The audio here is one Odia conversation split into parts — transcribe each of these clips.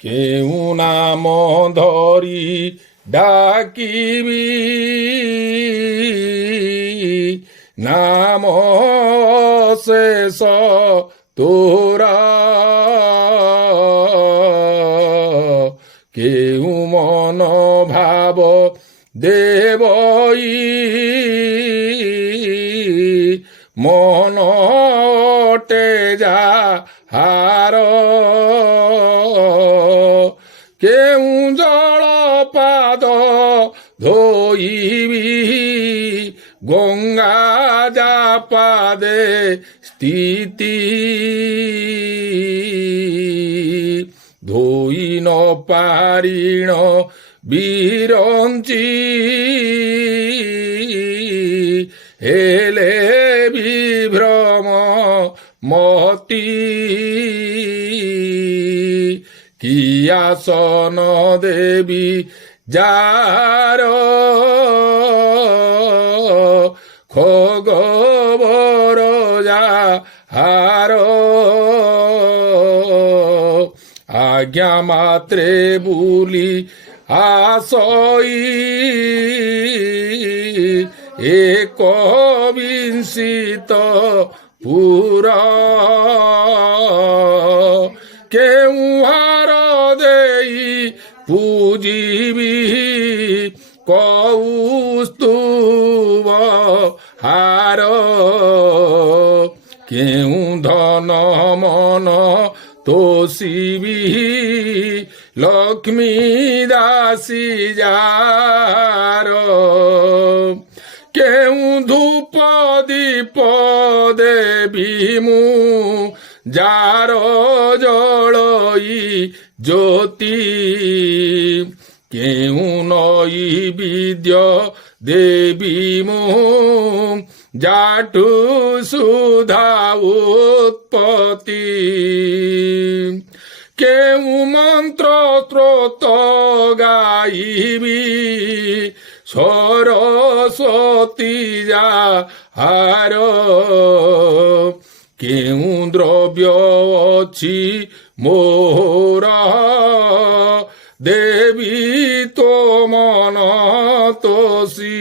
କେଉଁ ନାମ ଧରି ଡାକିବି ନାମ ଶେଷ ତୋର କେଉଁ ମନ ଭାବ ଦେବଇ ମନ ଅଟେ ଯାହାର କେଉଁ ଜଳ ପାଦ ଧୋଇବି ଗଙ୍ଗା ଯାପାଦେ ସ୍ଥିତି ଧୋଇ ନ ପାରିଣ ବିରଞ୍ଚି ହେଲେ ବିଭ୍ରମ ମତି କି ଆସନ ଦେବି ଯାର ଖଗବର ଯାହାର ଆଜ୍ଞା ମାତ୍ରେ ବୁଲି ଆସଇ ଏକ ବିଂଶିତ ପୁରା କେଉଁ ହାର ଦେଇ ପୂଜିବି କୌସ୍ତୁଭ ହାର କେଉଁ ଧନ ମନ ତୋଷିବି ଲକ୍ଷ୍ମୀ ଦାସୀ ଯାର କେଉଁ ଧୂପ ଦୀପ ଦେବି ମୁଁ ଯାର ଜଳଇ ଜ୍ୟୋତି କେଉଁ ନୈବେଦ୍ୟ ଦେବି ମୁଁ ଯାଠୁ ସୁଧା ଉତ୍ପତ୍ତି କେଉଁ ମନ୍ତ୍ର ସ୍ରୋତ ଗାଇବି ସରସ୍ୱତୀ ଯାହାର କେଉଁ ଦ୍ରବ୍ୟ ଅଛି ମୋର ଦେବି ତୋ ମନ ତୋଷି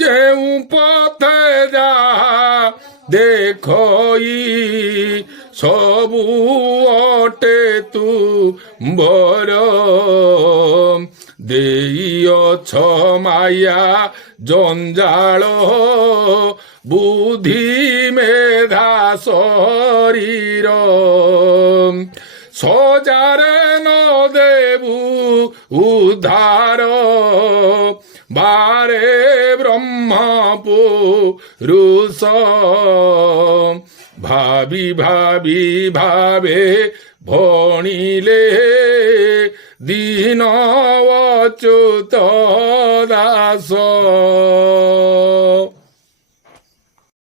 ଯେଉଁ ପଥେ ଯାହା ଦେଖଇ ସବୁ ଅଟେ ତୁମ୍ଭର ଦେଇଅଛ ମାୟା ଜଞ୍ଜାଳ ବୁଦ୍ଧି ମେଧା ଶରୀର ସଜାରେ ନ ଦେବୁ ଉଦ୍ଧାର ବାରେ ବ୍ରହ୍ମ ପୁରୁଷ ଭାବି ଭାବି ଭାବେ ଭଣିଲେ ଦୀନ ଅଚ୍ୟୁତ ଦାସ।